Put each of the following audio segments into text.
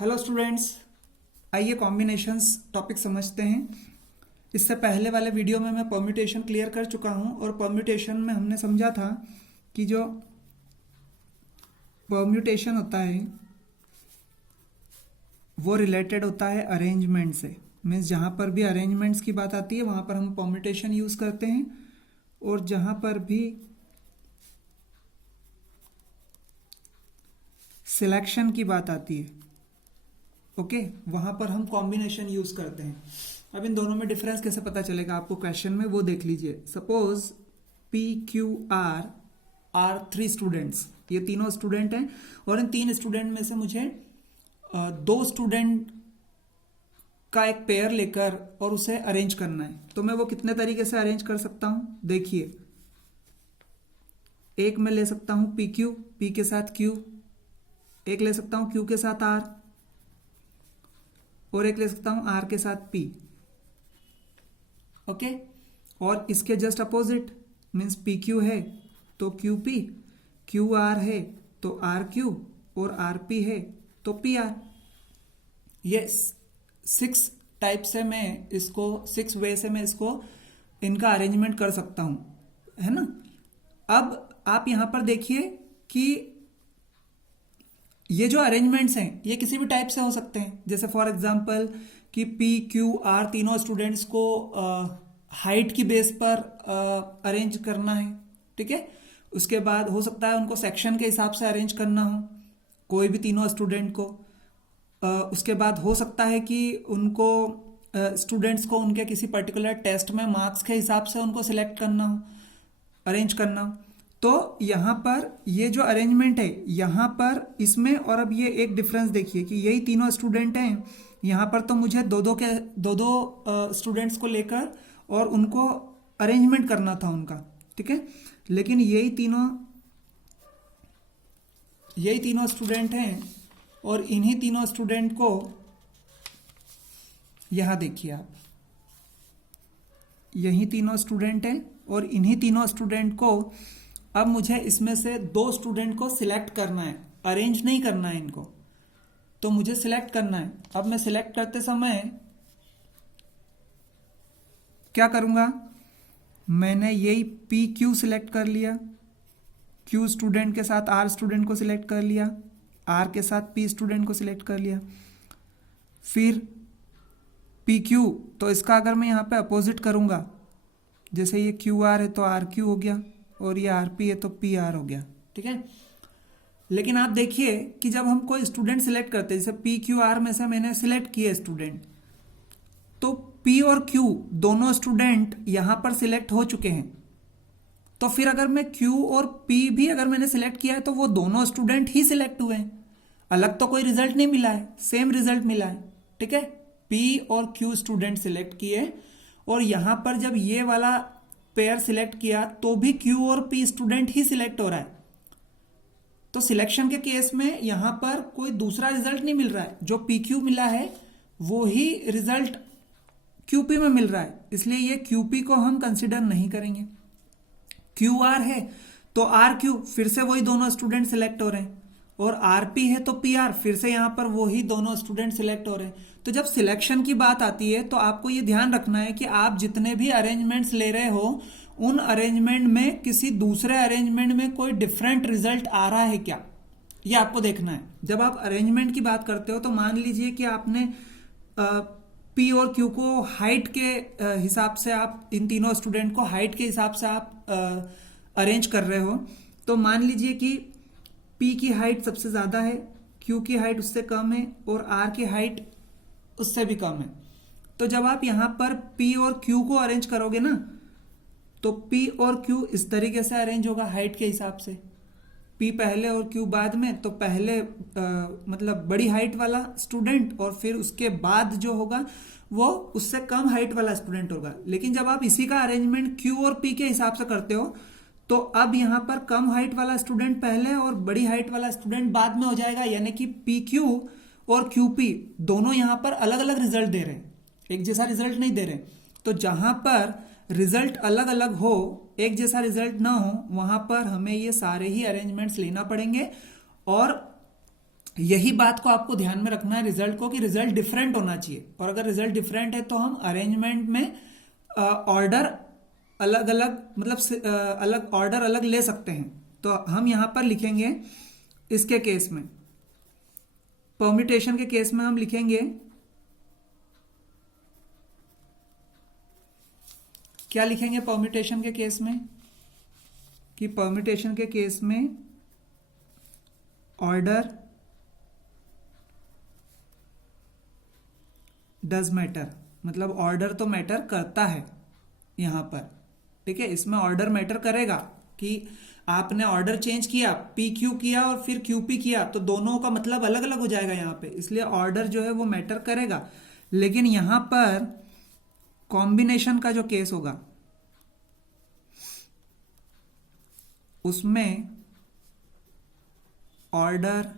Hello students, आइए combinations topic समझते हैं। इससे पहले वाले वीडियो में मैं परम्यूटेशन क्लियर कर चुका हूं और परम्यूटेशन में हमने समझा था कि जो परम्यूटेशन होता है वो रिलेटेड होता है अरेंजमेंट से। मीन्स जहां पर भी अरेंजमेंट्स की बात आती है वहां पर हम परम्यूटेशन यूज करते हैं, और जहां पर भी सिलेक्शन की बात आती है वहां पर हम कॉम्बिनेशन यूज करते हैं। अब इन दोनों में डिफरेंस कैसे पता चलेगा आपको क्वेश्चन में, वो देख लीजिए। Suppose P Q R 3 students, ये तीनों स्टूडेंट हैं और इन 3 स्टूडेंट में से मुझे 2 स्टूडेंट का एक पेयर लेकर और उसे अरेंज करना है। तो मैं वो कितने तरीके से अरेंज कर सकता हूं, देखिए। एक मैं ले सकता हूं पी क्यू, पी के साथ क्यू, एक ले सकता हूं क्यू के साथ आर, और एक ले सकता हूं आर के साथ पी। ओके, और इसके just opposite means P Q है तो क्यू पी, क्यू आर है तो आर क्यू, और आर पी है तो पी आर। ये 6 टाइप से मैं इसको 6 वे से मैं इसको इनका अरेंजमेंट कर सकता हूं, है ना। अब आप यहां पर देखिए कि ये जो अरेंजमेंट्स हैं ये किसी भी टाइप से हो सकते हैं। जैसे फॉर एग्जांपल कि पी क्यू आर तीनों स्टूडेंट्स को हाइट की बेस पर अरेंज करना है, ठीक है। उसके बाद हो सकता है उनको सेक्शन के हिसाब से अरेंज करना हो, कोई भी तीनों स्टूडेंट को। उसके बाद हो सकता है कि उनको स्टूडेंट्स को उनके किसी पर्टिकुलर टेस्ट में मार्क्स के हिसाब से उनको सिलेक्ट करना हो, अरेंज करना हो। तो यहाँ पर ये जो अरेंजमेंट है यहाँ पर इसमें, और अब ये एक डिफरेंस देखिए कि यही तीनों स्टूडेंट हैं, यहाँ पर तो मुझे दो दो स्टूडेंट्स को लेकर और उनको अरेंजमेंट करना था उनका, ठीक है। लेकिन यही तीनों स्टूडेंट हैं और इन्हीं तीनों स्टूडेंट को यहां देखिए आप, यही तीनों स्टूडेंट हैं और इन्हीं तीनों स्टूडेंट को अब मुझे इसमें से 2 स्टूडेंट को सिलेक्ट करना है, अरेंज नहीं करना है इनको, तो मुझे सिलेक्ट करना है। अब मैं सिलेक्ट करते समय क्या करूंगा, मैंने यही पी क्यू सिलेक्ट कर लिया, क्यू स्टूडेंट के साथ आर स्टूडेंट को सिलेक्ट कर लिया, आर के साथ पी स्टूडेंट को सिलेक्ट कर लिया। फिर पी क्यू, तो इसका अगर मैं यहाँ पे अपोजिट करूंगा, जैसे ये क्यू आर है तो आर क्यू हो गया, और ये आर पी है तो पी आर हो गया, ठीक है। लेकिन आप देखिए कि जब हम कोई स्टूडेंट सिलेक्ट करते हैं, जैसे पी क्यू आर में से मैंने सिलेक्ट किए स्टूडेंट, तो पी और क्यू दोनों स्टूडेंट यहां पर सिलेक्ट हो चुके हैं। तो फिर अगर मैं क्यू और पी भी अगर मैंने सिलेक्ट किया है तो वो दोनों स्टूडेंट ही सिलेक्ट हुए हैं, अलग तो कोई रिजल्ट नहीं मिला है, सेम रिजल्ट मिला है, ठीक है। पी और क्यू स्टूडेंट सिलेक्ट किए और यहां पर जब ये वाला पेयर सिलेक्ट किया तो भी क्यू और पी स्टूडेंट ही सिलेक्ट हो रहा है। तो सिलेक्शन के केस में यहां पर कोई दूसरा रिजल्ट नहीं मिल रहा है, जो पी क्यू मिला है वो ही रिजल्ट क्यूपी में मिल रहा है, इसलिए ये क्यूपी को हम कंसिडर नहीं करेंगे। क्यू आर है तो आर क्यू, फिर से वही दोनों स्टूडेंट सिलेक्ट हो रहे हैं, और आर पी है तो पी आर, फिर से यहां पर वही दोनों स्टूडेंट सिलेक्ट हो रहे हैं। तो जब सिलेक्शन की बात आती है तो आपको ये ध्यान रखना है कि आप जितने भी अरेंजमेंट्स ले रहे हो उन अरेंजमेंट में किसी दूसरे अरेंजमेंट में कोई डिफरेंट रिजल्ट आ रहा है क्या, ये आपको देखना है। जब आप अरेंजमेंट की बात करते हो तो मान लीजिए कि आपने पी और क्यू को हाइट के हिसाब से, आप इन तीनों स्टूडेंट को हाइट के हिसाब से आप अरेंज कर रहे हो। तो मान लीजिए कि पी की हाइट सबसे ज्यादा है, क्यू की हाइट उससे कम है, और आर की हाइट उससे भी कम है। तो जब आप यहां पर पी और क्यू को अरेंज करोगे ना, तो पी और क्यू इस तरीके से अरेंज होगा हाइट के हिसाब से, पी पहले और क्यू बाद में। तो पहले मतलब बड़ी हाइट वाला स्टूडेंट, और फिर उसके बाद जो होगा वो उससे कम हाइट वाला स्टूडेंट होगा। लेकिन जब आप इसी का अरेंजमेंट क्यू और पी के हिसाब से करते हो तो अब यहां पर कम हाइट वाला स्टूडेंट पहले और बड़ी हाइट वाला स्टूडेंट बाद में हो जाएगा, यानी कि पी क्यू और क्यू पी दोनों यहां पर अलग अलग रिजल्ट दे रहे हैं, एक जैसा रिजल्ट नहीं दे रहे। तो जहां पर रिजल्ट अलग अलग हो, एक जैसा रिजल्ट ना हो, वहां पर हमें ये सारे ही अरेंजमेंट्स लेना पड़ेंगे और यही बात को आपको ध्यान में रखना है रिजल्ट को, कि रिजल्ट डिफरेंट होना चाहिए, और अगर रिजल्ट डिफरेंट है तो हम अरेंजमेंट में ऑर्डर अलग अलग, मतलब अलग ऑर्डर अलग ले सकते हैं। तो हम यहां पर लिखेंगे इसके केस में, परम्यूटेशन के केस में हम लिखेंगे, क्या लिखेंगे परम्यूटेशन के केस में, कि परम्यूटेशन के केस में ऑर्डर डज मैटर, मतलब ऑर्डर तो मैटर करता है यहां पर, ठीक है। इसमें ऑर्डर मैटर करेगा कि आपने ऑर्डर चेंज किया, पी क्यू किया और फिर क्यू पी किया, तो दोनों का मतलब अलग अलग हो जाएगा यहां पे, इसलिए ऑर्डर जो है वो मैटर करेगा। लेकिन यहां पर कॉम्बिनेशन का जो केस होगा उसमें ऑर्डर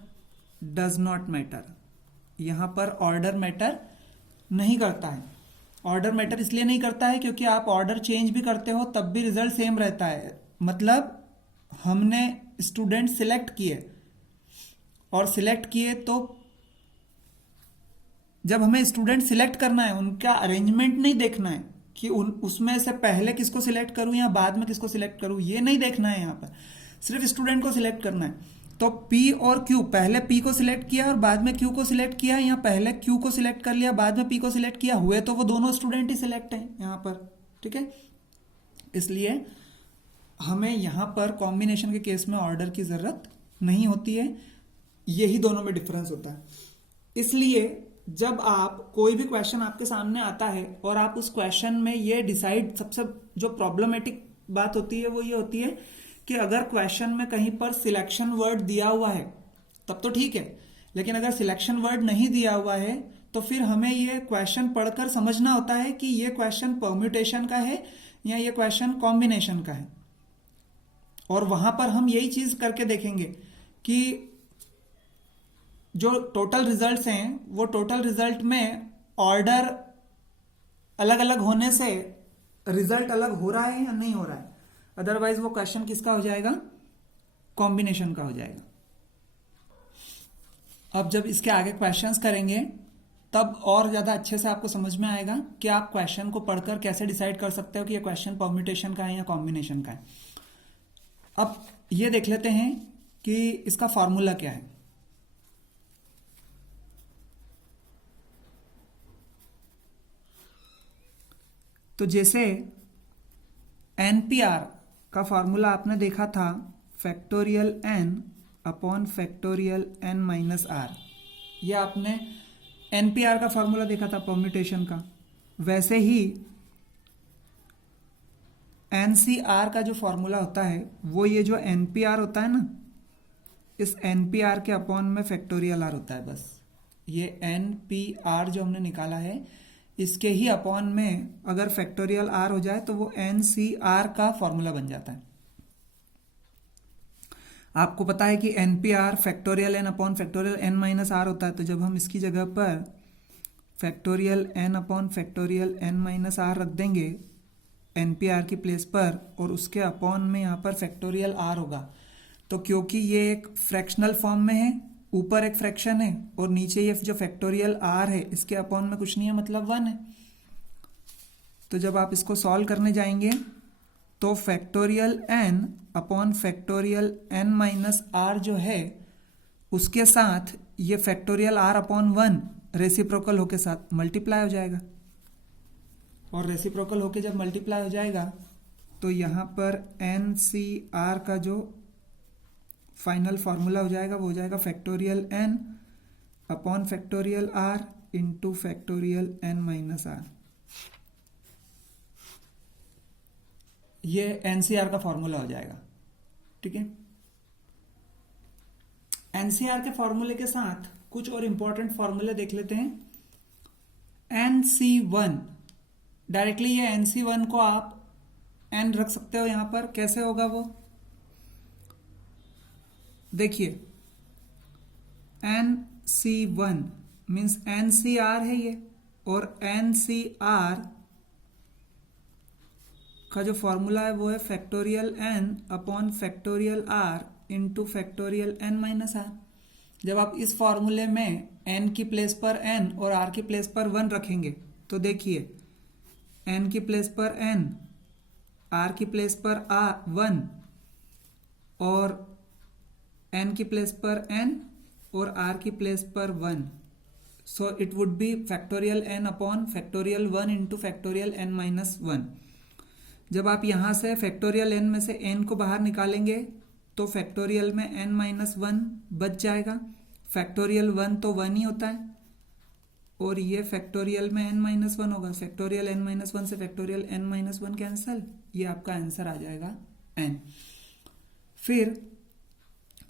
डज नॉट मैटर, यहां पर ऑर्डर मैटर नहीं करता है। ऑर्डर मैटर इसलिए नहीं करता है क्योंकि आप ऑर्डर चेंज भी करते हो तब भी रिजल्ट सेम रहता है, मतलब हमने स्टूडेंट सिलेक्ट किए, और सिलेक्ट किए तो जब हमें स्टूडेंट सिलेक्ट करना है उनका अरेंजमेंट नहीं देखना है कि उसमें से पहले किसको सिलेक्ट करूं या बाद में किसको सिलेक्ट करूं, ये नहीं देखना है, यहां पर सिर्फ स्टूडेंट को सिलेक्ट करना है। तो P और Q, पहले P को सिलेक्ट किया और बाद में Q को सिलेक्ट किया, या पहले Q को सिलेक्ट कर लिया बाद में P को सिलेक्ट किया, हुए तो वो दोनों स्टूडेंट ही सिलेक्ट हैं यहां पर, ठीक है। इसलिए हमें यहां पर कॉम्बिनेशन के केस में ऑर्डर की जरूरत नहीं होती है, यही दोनों में डिफरेंस होता है। इसलिए जब आप कोई भी क्वेश्चन आपके सामने आता है और आप उस क्वेश्चन में ये डिसाइड, सबसे जो प्रॉब्लमेटिक बात होती है वो ये होती है कि अगर क्वेश्चन में कहीं पर सिलेक्शन वर्ड दिया हुआ है तब तो ठीक है, लेकिन अगर सिलेक्शन वर्ड नहीं दिया हुआ है तो फिर हमें ये क्वेश्चन पढ़कर समझना होता है कि ये क्वेश्चन परम्यूटेशन का है या ये क्वेश्चन कॉम्बिनेशन का है। और वहां पर हम यही चीज करके देखेंगे कि जो टोटल रिजल्ट्स हैं वो टोटल रिजल्ट में ऑर्डर अलग अलग होने से रिजल्ट अलग हो रहा है या नहीं हो रहा है, अदरवाइज वो क्वेश्चन किसका हो जाएगा, कॉम्बिनेशन का हो जाएगा। अब जब इसके आगे क्वेश्चंस करेंगे तब और ज्यादा अच्छे से आपको समझ में आएगा कि आप क्वेश्चन को पढ़कर कैसे डिसाइड कर सकते हो कि ये क्वेश्चन परम्यूटेशन का है या कॉम्बिनेशन का है। अब ये देख लेते हैं कि इसका फॉर्मूला क्या है। तो जैसे एनपीआर का फॉर्मूला आपने देखा था, factorial n upon factorial N minus r, यह आपने एनपीआर का फॉर्मूला देखा था परम्यूटेशन का। वैसे ही एनसीआर का जो फॉर्मूला होता है वो ये जो एनपीआर होता है ना, इस एनपीआर के अपॉन में फैक्टोरियल आर होता है, बस ये एनपीआर जो हमने निकाला है इसके ही अपॉन में अगर फैक्टोरियल आर हो जाए तो वो एनसीआर का फॉर्मूला बन जाता है। आपको पता है कि nPr factorial n upon factorial N minus r होता है, तो जब हम इसकी जगह पर factorial n upon factorial N minus r रख देंगे एनपीआर की प्लेस पर, और उसके अपॉन में यहाँ पर फैक्टोरियल आर होगा, तो क्योंकि ये एक फ्रैक्शनल फॉर्म में है, ऊपर एक फ्रैक्शन है और नीचे ये जो फैक्टोरियल आर है इसके अपॉन में कुछ नहीं है, मतलब 1 है। तो जब आप इसको सॉल्व करने जाएंगे तो factorial n upon factorial N minus r जो है उसके साथ ये फैक्टोरियल आर अपॉन 1 रेसिप्रोकल होके साथ मल्टीप्लाई हो जाएगा, और रेसिप्रोकल होके जब मल्टीप्लाई हो जाएगा तो यहाँ पर एन सी आर का जो फाइनल फॉर्मूला हो जाएगा वो हो जाएगा factorial n upon factorial r into factorial N minus r. ये एनसीआर का फॉर्मूला हो जाएगा, ठीक है। एनसीआर के फॉर्मूले के साथ कुछ और इंपॉर्टेंट फॉर्मूले देख लेते हैं। NC1, डायरेक्टली ये NC1 को आप n रख सकते हो यहां पर, कैसे होगा वो देखिए, NC1 मीन्स NCR है ये, और NCR का जो फॉर्मूला है वो है factorial n upon factorial r into factorial n minus are. जब आप इस फॉर्मूले में n की प्लेस पर n और r की प्लेस पर 1 रखेंगे तो देखिए n की प्लेस पर n, r की प्लेस पर 1 और n की प्लेस पर n और r की प्लेस पर 1, सो it would B factorial n upon factorial 1 into factorial n minus 1। जब आप यहाँ से फैक्टोरियल n में से n को बाहर निकालेंगे तो फैक्टोरियल में n माइनस 1 बच जाएगा। फैक्टोरियल 1 तो 1 ही होता है और ये फैक्टोरियल में n माइनस 1 होगा। फैक्टोरियल n माइनस 1 से फैक्टोरियल n माइनस 1 कैंसल, ये आपका आंसर आ जाएगा n। फिर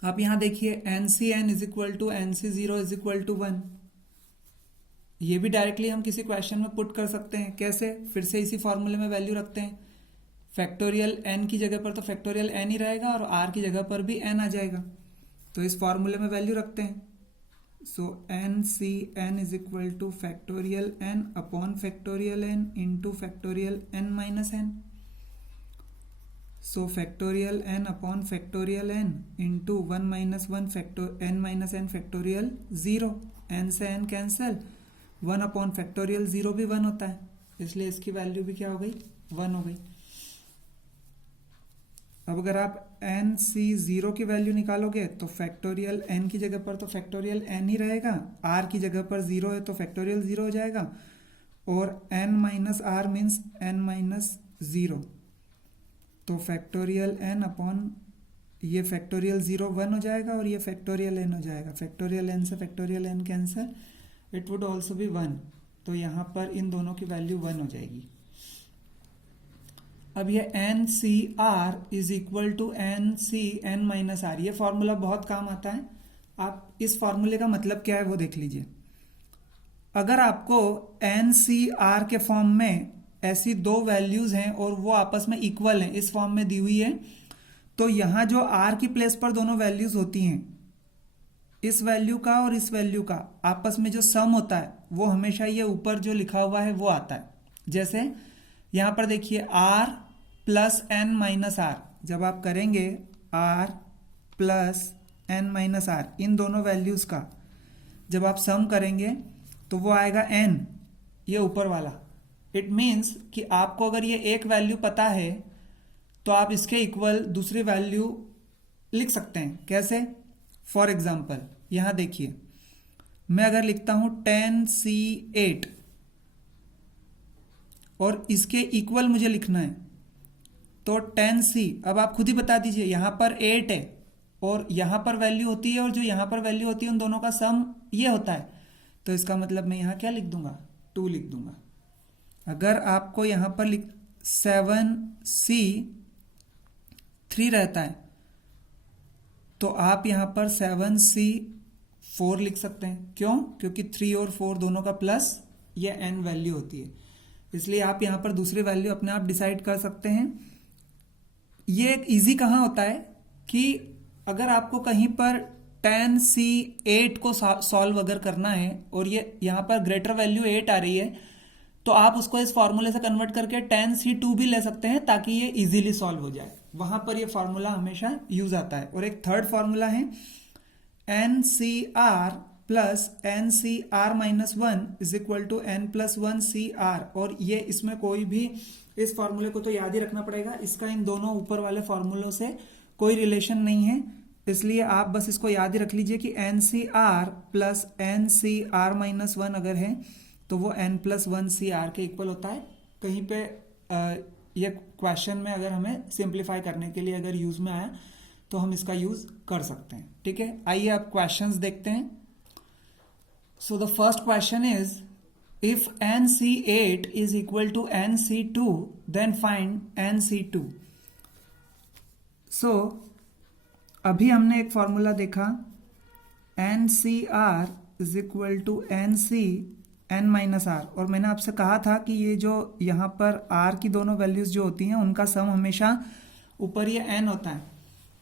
आप यहाँ देखिए NCn is equal to NC0 is equal to 1। ये भी डायरेक्टली हम किसी क्वेश्चन में पुट कर सकते हैं। कैसे? फिर से इसी फॉर्मूले में वैल्यू रखते हैं। फैक्टोरियल n की जगह पर तो फैक्टोरियल n ही रहेगा और r की जगह पर भी n आ जाएगा, तो इस फॉर्मूले में वैल्यू रखते हैं। सो NCn is equal to factorial n upon factorial n into factorial n minus n। So factorial n upon factorial n into 1 minus 1 n minus n factorial 0। n से n कैंसल, 1 अपॉन फैक्टोरियल 0 भी 1 होता है, इसलिए इसकी value भी क्या हो गई? 1 हो गई। अब अगर आप NC0 की वैल्यू निकालोगे तो फैक्टोरियल n की जगह पर तो फैक्टोरियल n ही रहेगा, r की जगह पर 0 है तो फैक्टोरियल 0 हो जाएगा और n minus r means n minus 0, तो फैक्टोरियल n अपॉन ये फैक्टोरियल 0 1 हो जाएगा और ये फैक्टोरियल n हो जाएगा। फैक्टोरियल n से factorial n cancel, it would also be 1, तो यहाँ पर इन दोनों की वैल्यू 1 हो जाएगी। अब ये NCr is equal to NCn minus r, ये फॉर्मूला बहुत काम आता है। आप इस फॉर्मूले का मतलब क्या है वो देख लीजिए। अगर आपको NCr के फॉर्म में ऐसी दो वैल्यूज हैं और वो आपस में इक्वल हैं, इस फॉर्म में दी हुई है, तो यहाँ जो r की प्लेस पर दोनों वैल्यूज होती हैं, इस वैल्यू का और इस वैल्यू का आपस में जो सम होता है वो हमेशा ये ऊपर जो लिखा हुआ है वो आता है। जैसे यहाँ पर देखिए r plus n minus r, जब आप करेंगे r plus n minus r, इन दोनों वैल्यूज का जब आप सम करेंगे तो वो आएगा n, ये ऊपर वाला। इट मीन्स कि आपको अगर ये एक वैल्यू पता है तो आप इसके इक्वल दूसरी वैल्यू लिख सकते हैं। कैसे? फॉर एग्जाम्पल यहाँ देखिए, मैं अगर लिखता हूं 10C8 और इसके इक्वल मुझे लिखना है तो 10C, अब आप खुद ही बता दीजिए, यहां पर 8 है और यहां पर वैल्यू होती है और जो यहां पर वैल्यू होती है उन दोनों का सम ये होता है, तो इसका मतलब मैं यहां क्या लिख दूंगा? 2 लिख दूंगा। अगर आपको यहां पर 7C 3 रहता है तो आप यहां पर 7C 4 लिख सकते हैं। क्यों? क्योंकि 3 और 4 दोनों का प्लस ये n वैल्यू होती है, इसलिए आप यहां पर दूसरी वैल्यू अपने आप डिसाइड कर सकते हैं। ये एक इजी कहाँ होता है कि अगर आपको कहीं पर 10C8 को सॉल्व अगर करना है और ये यहाँ पर ग्रेटर वैल्यू 8 आ रही है तो आप उसको इस फॉर्मूले से कन्वर्ट करके 10C2 भी ले सकते हैं ताकि ये इजीली सॉल्व हो जाए। वहां पर ये फॉर्मूला हमेशा यूज आता है। और एक थर्ड फॉर्मूला है NCr plus NCr minus 1 is equal to n plus 1CR, और ये इसमें कोई भी इस फॉर्मूले को तो याद ही रखना पड़ेगा, इसका इन दोनों ऊपर वाले फॉर्मूलों से कोई रिलेशन नहीं है, इसलिए आप बस इसको याद ही रख लीजिए कि NCr प्लस NCr माइनस 1 अगर है तो वो n प्लस 1CR के इक्वल होता है। कहीं पे ये क्वेश्चन में अगर हमें सिंप्लीफाई करने के लिए अगर यूज में आया तो हम इसका यूज कर सकते हैं। ठीक है, आइए आप क्वेश्चंस देखते हैं। So the first question is if NC8 is equal to NC2 then find NC2। सो अभी हमने एक फॉर्मूला देखा NCr is equal to NCn minus r, और मैंने आपसे कहा था कि ये जो यहाँ पर r की दोनों वैल्यूज जो होती हैं उनका सम हमेशा ऊपर ये n होता है।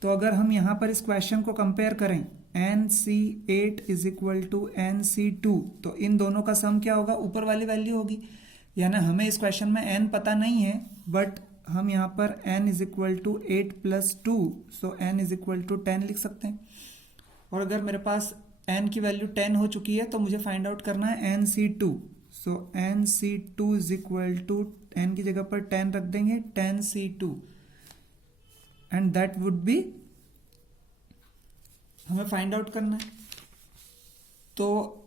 तो अगर हम यहाँ पर इस क्वेश्चन को कंपेयर करें NC8 is equal to NC2, तो इन दोनों का सम क्या होगा? ऊपर वाली वैल्यू होगी। यानी हमें इस क्वेश्चन में n पता नहीं है, बट हम यहाँ पर n is equal to 8 plus 2, so n is equal to 10 लिख सकते हैं। और अगर मेरे पास n की वैल्यू 10 हो चुकी है, तो मुझे फाइंड आउट करना है NC2। So NC2 is equal to, n की जगह पर 10 रख देंगे, 10C2, and that would be, हमें फाइंड आउट करना है तो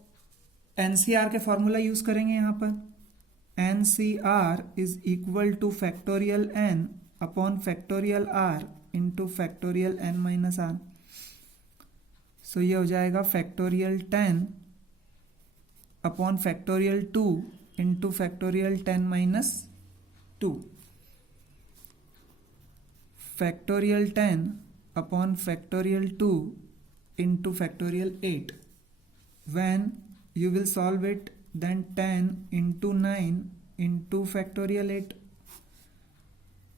NCR के फॉर्मूला यूज करेंगे यहाँ पर। NCR is equal to factorial n upon factorial r into factorial n minus r। सो ये हो जाएगा factorial 10 upon factorial 2 into factorial 10 minus 2, factorial 10 upon factorial 2 into factorial 8। when you will solve it, then 10 into 9 into factorial 8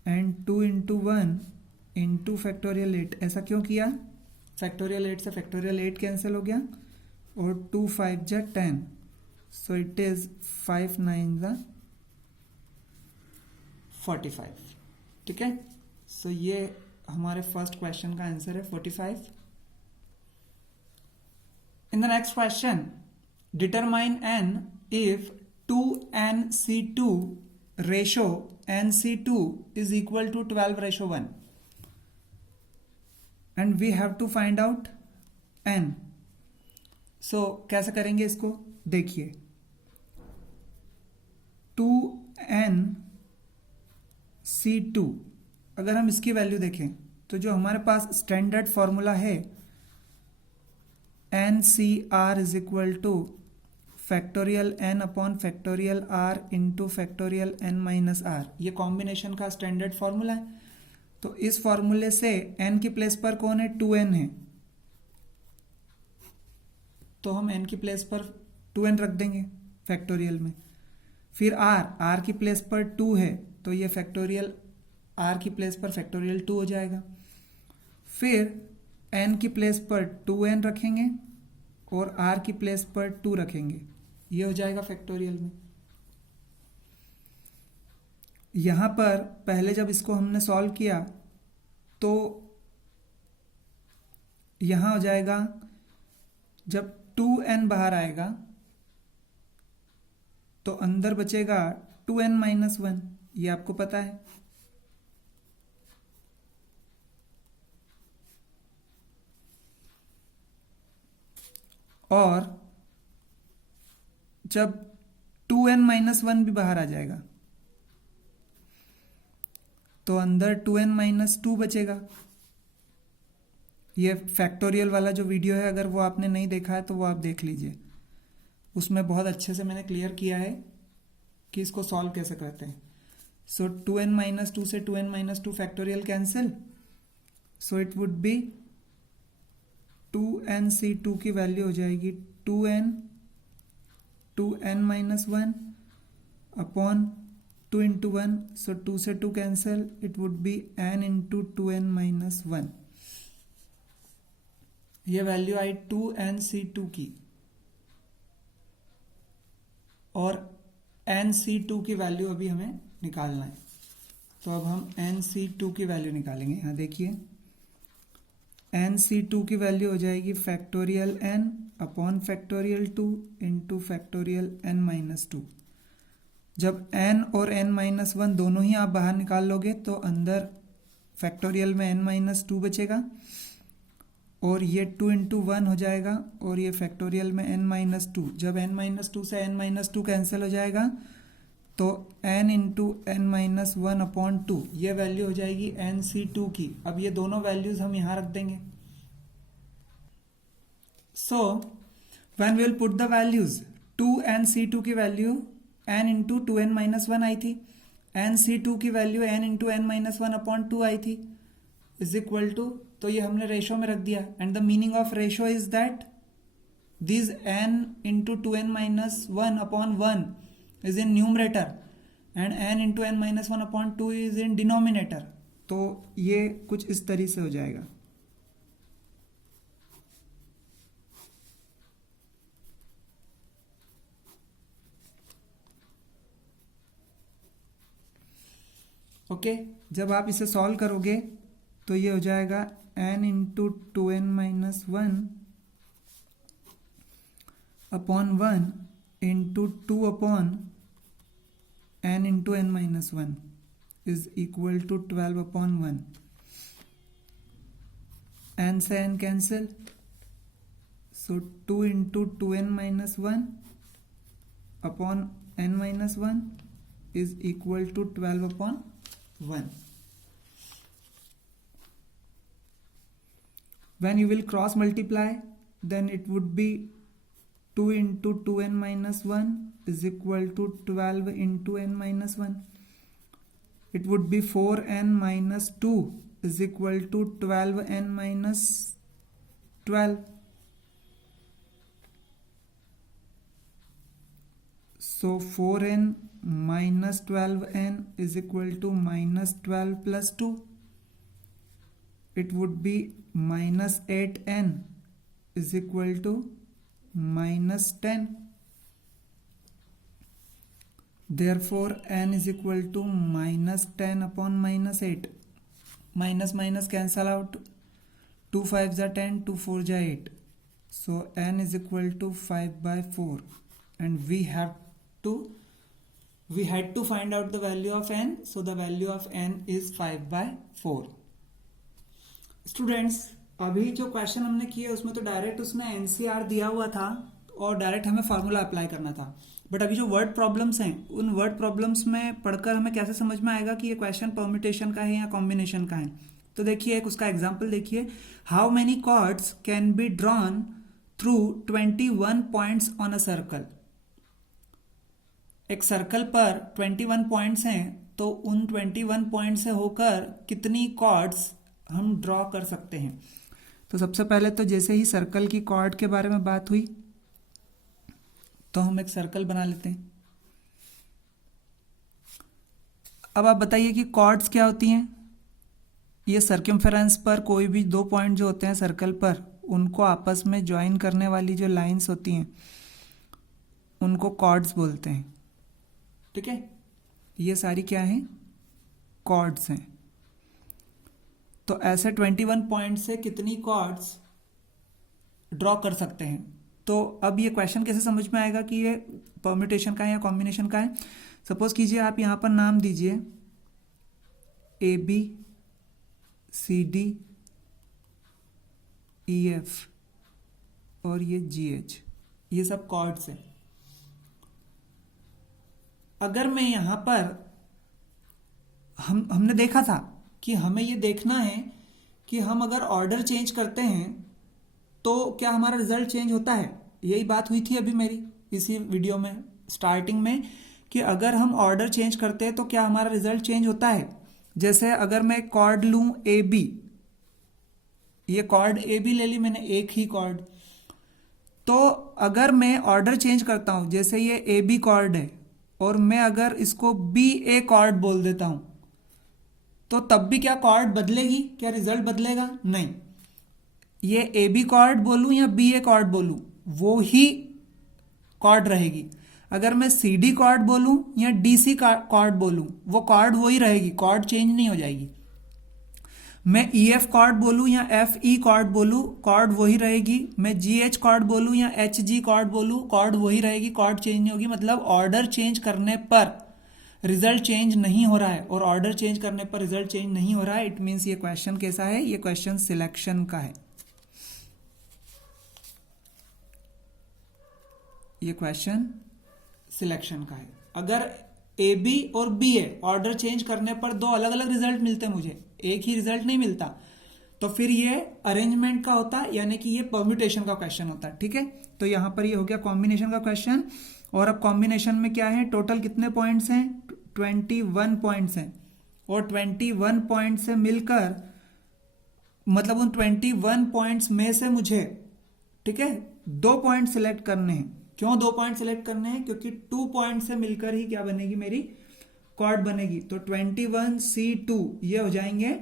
and 2 into 1 into factorial 8। ऐसा क्यों किया? Factorial 8 से factorial 8 cancel हो गया और 2 5 जा 10, सो इट इज 5 9 जा 45। ठीक है, सो ये हमारे फर्स्ट क्वेश्चन का आंसर है 45। In the next question, determine n if 2NC2 ratio NC2 is equal to 12:1 and we have to find out n। So कैसे करेंगे इसको? देखिए, 2NC2 अगर हम इसकी वैल्यू देखें तो जो हमारे पास स्टैंडर्ड फॉर्मूला है NCR is equal to factorial n upon factorial r into factorial n minus r, ये कॉम्बिनेशन का स्टैंडर्ड फॉर्मूला है। तो इस फॉर्मूले से n की प्लेस पर कौन है? 2n है, तो हम n की प्लेस पर 2n रख देंगे फैक्टोरियल में। फिर r की प्लेस पर 2 है, तो ये फैक्टोरियल r की प्लेस पर फैक्टोरियल 2 हो जाएगा। फिर n की प्लेस पर 2n रखेंगे और r की प्लेस पर 2 रखेंगे, ये हो जाएगा फैक्टोरियल में। यहां पर पहले जब इसको हमने सॉल्व किया तो यहां हो जाएगा, जब 2n बाहर आएगा तो अंदर बचेगा 2n माइनस 1, ये आपको पता है। और जब 2n माइनस 1 भी बाहर आ जाएगा तो अंदर 2n माइनस 2 बचेगा। ये फैक्टोरियल वाला जो वीडियो है, अगर वो आपने नहीं देखा है तो वो आप देख लीजिए, उसमें बहुत अच्छे से मैंने क्लियर किया है कि इसको सॉल्व कैसे करते हैं। सो 2n माइनस 2 से 2n minus 2 factorial cancel, so it would B 2NC2 की वैल्यू हो जाएगी 2n माइनस 1 अपॉन 2 इंटू 1, सो 2 से 2 cancel, it would B n into 2n minus 1। ये वैल्यू आई 2NC2 की, और NC2 की वैल्यू अभी हमें निकालना है। तो अब हम NC2 की वैल्यू निकालेंगे। यहाँ देखिए, NC2 की वैल्यू हो जाएगी factorial n upon factorial 2 into factorial n minus 2। जब n और n माइनस 1 दोनों ही आप बाहर निकाल लोगे तो अंदर फैक्टोरियल में n माइनस 2 बचेगा, और ये 2 इंटू 1 हो जाएगा, और ये फैक्टोरियल में n माइनस 2। जब n माइनस 2 से n माइनस 2 कैंसिल हो जाएगा तो n into n minus 1 upon 2, ये वैल्यू हो जाएगी NC2 की। अब ये दोनों वैल्यूज हम यहां रख देंगे। So when we will put the values, 2NC2 की value n into 2n minus 1 आई थी, NC2 की value n into n minus 1 upon 2 आई थी, इज इक्वल टू, तो ये हमने रेशो में रख दिया। And the meaning of ratio is that this n into 2n minus 1 upon 1 is in numerator and n into n minus 1 upon 2 is in denominator। तो ये कुछ इस तरीके से हो जाएगा। ओके, जब आप इसे सॉल्व करोगे तो ये हो जाएगा n into 2n minus 1 upon 1 into 2 upon n into n minus 1 is equal to 12 upon 1। n से n cancel, so 2 into 2n minus 1 upon n minus 1 is equal to 12 upon 1। When you will cross multiply, then it would be 2 into 2n minus 1 is equal to 12 into n minus 1. It would be 4n minus 2 is equal to 12n minus 12. So 4n minus 12n is equal to minus 12 plus 2. It would be minus 8n is equal to minus 10. Therefore n is equal to minus 10 upon minus 8. Minus minus cancel out. 2 5s are 10, 2 4s are 8. So n is equal to 5 by 4. And we had to find out the value of n. So the value of n is 5 by 4. Students, अभी जो question हमने किए उसमें तो direct उसमें NCR दिया हुआ था और डायरेक्ट हमें फार्मूला अप्लाई करना था। बट अभी जो वर्ड प्रॉब्लम्स हैं उन वर्ड प्रॉब्लम्स में पढ़कर हमें कैसे समझ में आएगा कि ये क्वेश्चन परम्यूटेशन का है या कॉम्बिनेशन का है। तो देखिए एक उसका एग्जांपल देखिए, how many chords can be drawn through 21 points on a circle. एक सर्कल पर 21 पॉइंट्स हैं, तो उन 21 पॉइंट से होकर कितनी कॉर्ड्स हम ड्रॉ कर सकते हैं। तो सबसे पहले तो जैसे ही सर्कल की कॉर्ड के बारे में बात हुई तो हम एक सर्कल बना लेते हैं। अब आप बताइए कि कॉर्ड्स क्या होती हैं। ये सर्कमफेरेंस पर कोई भी दो पॉइंट जो होते हैं सर्कल पर, उनको आपस में ज्वाइन करने वाली जो लाइंस होती हैं उनको कॉर्ड्स बोलते हैं। ठीक है, ये सारी क्या हैं, कॉर्ड्स हैं। तो ऐसे 21 पॉइंट से कितनी कॉर्ड्स ड्रॉ कर सकते हैं। तो अब ये क्वेश्चन कैसे समझ में आएगा कि ये परम्यूटेशन का है या कॉम्बिनेशन का है। सपोज कीजिए आप यहाँ पर नाम दीजिए AB CD EF और ये GH, ये सब कॉर्ड्स हैं। अगर मैं यहाँ पर हमने देखा था कि हमें ये देखना है कि हम अगर ऑर्डर चेंज करते हैं तो क्या हमारा रिजल्ट चेंज होता है। यही बात हुई थी अभी मेरी इसी वीडियो में स्टार्टिंग में, कि अगर हम ऑर्डर चेंज करते हैं तो क्या हमारा रिजल्ट चेंज होता है। जैसे अगर मैं कॉर्ड लूं AB, ये कॉर्ड AB ले ली मैंने, एक ही कॉर्ड। तो अगर मैं ऑर्डर चेंज करता हूं, जैसे ये AB कॉर्ड है और मैं अगर इसको BA कॉर्ड बोल देता हूं, तो तब भी क्या कॉर्ड बदलेगी, क्या रिजल्ट बदलेगा? नहीं। ये AB कॉर्ड बोलूं या BA कॉर्ड बोलूं, वो ही कॉर्ड रहेगी। अगर मैं CD कॉर्ड बोलूं या DC कॉर्ड बोलूं, वो कॉर्ड वही रहेगी, कॉर्ड चेंज नहीं हो जाएगी। मैं EF कॉर्ड बोलूं या FE कॉर्ड बोलूं, कॉर्ड वही रहेगी। मैं GH कॉर्ड बोलूं या HG कॉर्ड बोलूं, कॉर्ड वही रहेगी, कॉर्ड चेंज नहीं होगी। मतलब ऑर्डर चेंज करने पर रिजल्ट चेंज नहीं हो रहा है, और ऑर्डर चेंज करने पर रिजल्ट चेंज नहीं हो रहा है। इट मीन्स ये क्वेश्चन कैसा है, ये क्वेश्चन सिलेक्शन का है। ये क्वेश्चन सिलेक्शन का है। अगर AB और BA ऑर्डर चेंज करने पर दो अलग अलग रिजल्ट मिलते मुझे, एक ही रिजल्ट नहीं मिलता, तो फिर ये अरेंजमेंट का होता है, यानी कि ये परम्यूटेशन का क्वेश्चन होता है। ठीक है, तो यहां पर ये हो गया कॉम्बिनेशन का क्वेश्चन। और अब कॉम्बिनेशन में क्या है, टोटल कितने पॉइंट्स हैं, 21 पॉइंट्स हैं। और 21 पॉइंट से मिलकर, मतलब उन 21 पॉइंट्स में से मुझे, ठीक है, 2 पॉइंट सिलेक्ट करने हैं। क्यों 2 पॉइंट सिलेक्ट करने हैं? क्योंकि 2 पॉइंट से मिलकर ही क्या बनेगी, मेरी कॉर्ड बनेगी। तो 21C2 ये हो जाएंगे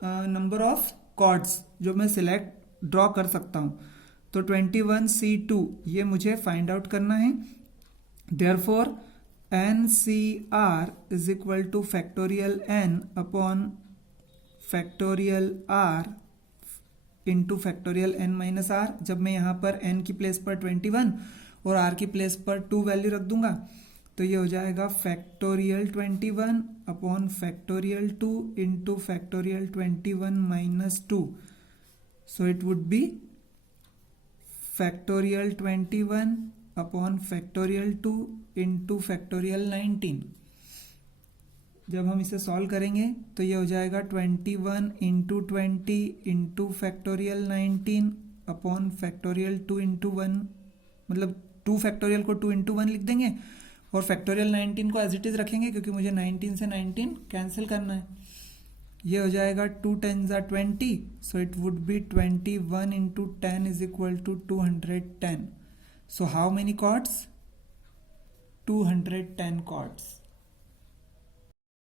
नंबर ऑफ कॉर्ड्स जो मैं सिलेक्ट ड्रॉ कर सकता हूं। तो 21C2 ये मुझे फाइंड आउट करना है। Therefore NCR is equal to factorial N upon factorial R into factorial N minus are. जब मैं यहाँ पर एन की प्लेस पर 21 और आर की प्लेस पर 2 वैल्यू रख दूंगा तो ये हो जाएगा factorial 21 upon factorial 2 into factorial 21 minus 2। So it would B factorial 21 upon factorial 2 into factorial 19। जब हम इसे सॉल्व करेंगे तो ये हो जाएगा 21 into 20 into factorial 19 upon factorial 2 into 1, मतलब 2 फैक्टोरियल को 2 इंटू 1 लिख देंगे और फैक्टोरियल 19 को एज इट इज़ रखेंगे क्योंकि मुझे 19 से 19 कैंसिल करना है। ये हो जाएगा 2 10 ज़ा 20, so it would be 21 into 10 is equal to 210। So how many chords? 210 chords.